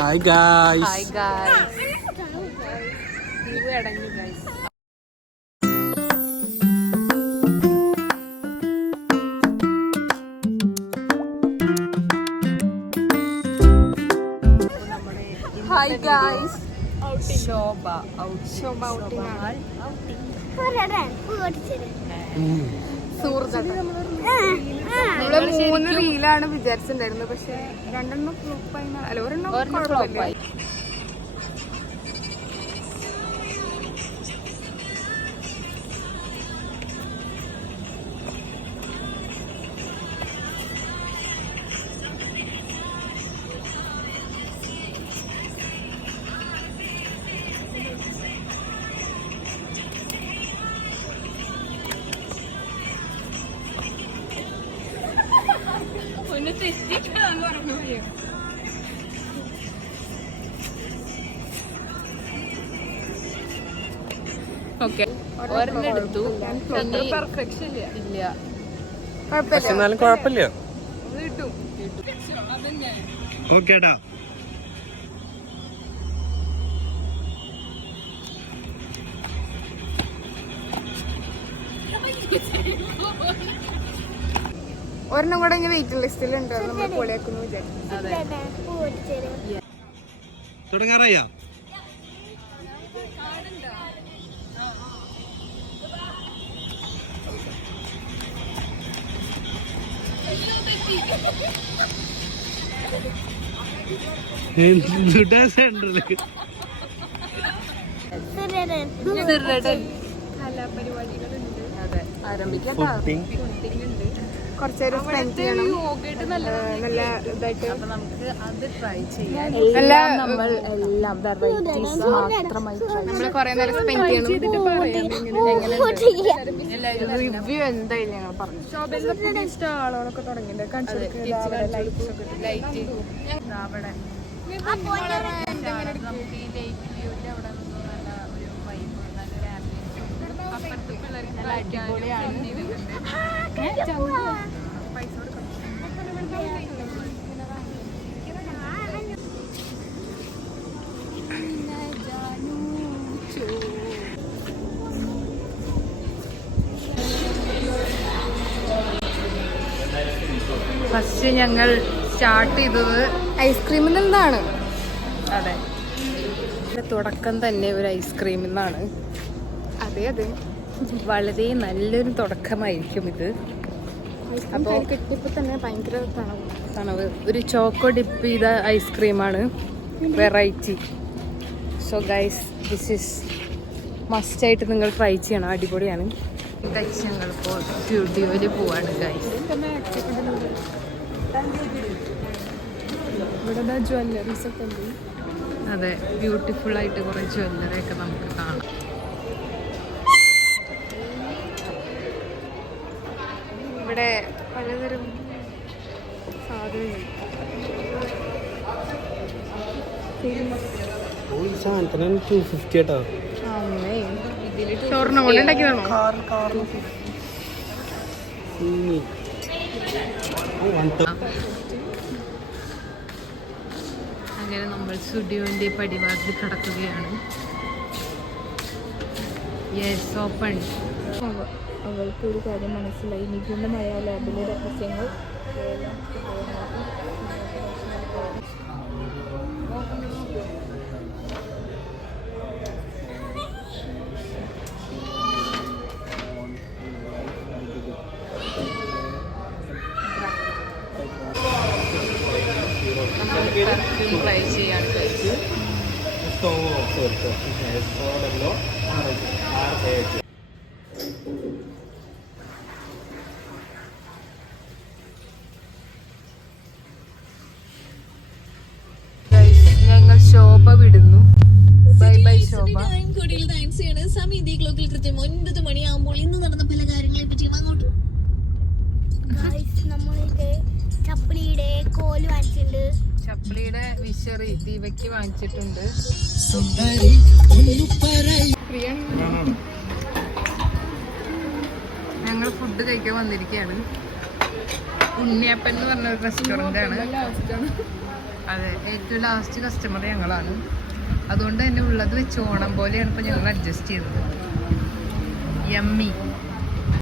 Hi guys. Hi guys. Guys. Hi guys. Shoba outing. നമ്മള് 3 റീലാണ് വിചാരിച്ചിട്ടുണ്ടായിരുന്നു, പക്ഷെ 2 ഫ്ലോപ്പായി. അല്ല, ഒരെണ്ണം കുഴപ്പമില്ല. ഓക്കെ, ഒരെണ്ണം എടുത്തു. പെർഫെക്ഷൻ ഇല്ല, എന്നാലും കുഴപ്പമില്ല. ഓക്കേടാ. ഒരെണ്ണം കൂടെ ഇങ്ങനെ വെയിറ്റിംഗ് ലിസ്റ്റിലുണ്ട്, നമ്മൾ പൊളിയാക്കുന്നു വിചാരിച്ചു. തുടങ്ങാറായ കലാപരിപാടികളുണ്ട്. അതെ, ആരംഭിക്കാം. കുറച്ചേരം സ്പെൻഡ് ചെയ്യണം. നല്ല ഇതായിട്ട് നമുക്ക് അത് ട്രൈ ചെയ്യാം. നമ്മൾ എല്ലാം നമ്മള് കുറെ നേരം സ്പെൻഡ് ചെയ്യണം. റിവ്യൂ എന്തായാലും ഞങ്ങൾ പറഞ്ഞു. ഷോപ്പിൽ പുതിയ സ്റ്റാളുകളൊക്കെ തുടങ്ങിയിട്ടുണ്ട്. ലൈറ്റ് അവിടെ ഫസ്റ്റ് ഞങ്ങൾ സ്റ്റാർട്ട് ചെയ്തത് ഐസ്ക്രീമിൽ നിന്നാണ്. അതെ, തുടക്കം തന്നെ ഒരു ഐസ്ക്രീമിൽ നിന്നാണ്. അതെ അതെ, വളരെ നല്ലൊരു തുടക്കമായിരിക്കും ഇത്. അപ്പോൾ കിട്ടിയപ്പോൾ തന്നെ ഭയങ്കര തണവ്. ഒരു ചോക്കോ ഡിപ്പ് ചെയ്ത ഐസ്ക്രീമാണ്, variety. So guys, this is മസ്റ്റായിട്ട് നിങ്ങൾ ട്രൈ ചെയ്യണം, അടിപൊളിയാണ്. ഗൈസ്, ഞങ്ങളിപ്പോൾ സ്റ്റുഡിയോയിൽ പോവാണ് ഗൈസ്. ഇവിടെ ജ്വല്ലറീസ് ഒക്കെ ഉണ്ട്. അതെ, ബ്യൂട്ടിഫുൾ ആയിട്ട് കുറേ ജ്വല്ലറി ഒക്കെ നമുക്ക് കാണാം. ഇവിടെ പലതരം സാധനങ്ങൾ. സ്വർണ്ണം കൊണ്ട് ഉണ്ടാക്കിയതാണോ? അങ്ങനെ നമ്മൾ സ്റ്റുഡിയോന്റെ പടിവാതിൽ കടക്കുകയാണ്. Yes, open. അവൾക്ക് ഒരു കാര്യം മനസ്സിലായി. നിഗൂഢമായ ലാബിലെ രഹസ്യങ്ങൾ ട്രൈ ചെയ്യാൻ കഴിച്ചു. ഞങ്ങൾ ശോഭ വിടുന്നു. ബൈ ബൈ ശോഭ. സമയം ഇന്ത്യ ക്ലോക്കിൽ കൃത്യം 9 മണിയാകുമ്പോൾ ഇന്ന് നടന്ന പല കാര്യങ്ങളെ പറ്റിയും അങ്ങോട്ട് ചപ്പിളിയുടെ കോല് വാങ്ങിച്ചിട്ടുണ്ട്. ചപ്പിളിയുടെ വിശറി ദീപയ്ക്ക് വാങ്ങിച്ചിട്ടുണ്ട്. ഞങ്ങൾ ഫുഡ് കഴിക്കാൻ വന്നിരിക്കുകയാണ്. ഉണ്ണിയപ്പൻ എന്ന് പറഞ്ഞ ഒരു റെസ്റ്റോറൻ്റ് ആണ്. അതെ, ഏറ്റവും ലാസ്റ്റ് കസ്റ്റമർ ഞങ്ങളാണ്. അതുകൊണ്ട് തന്നെ ഉള്ളത് വെച്ച് ഓണം പോലെയാണ് ഇപ്പൊ ഞങ്ങൾ അഡ്ജസ്റ്റ് ചെയ്തത്. യമ്മി.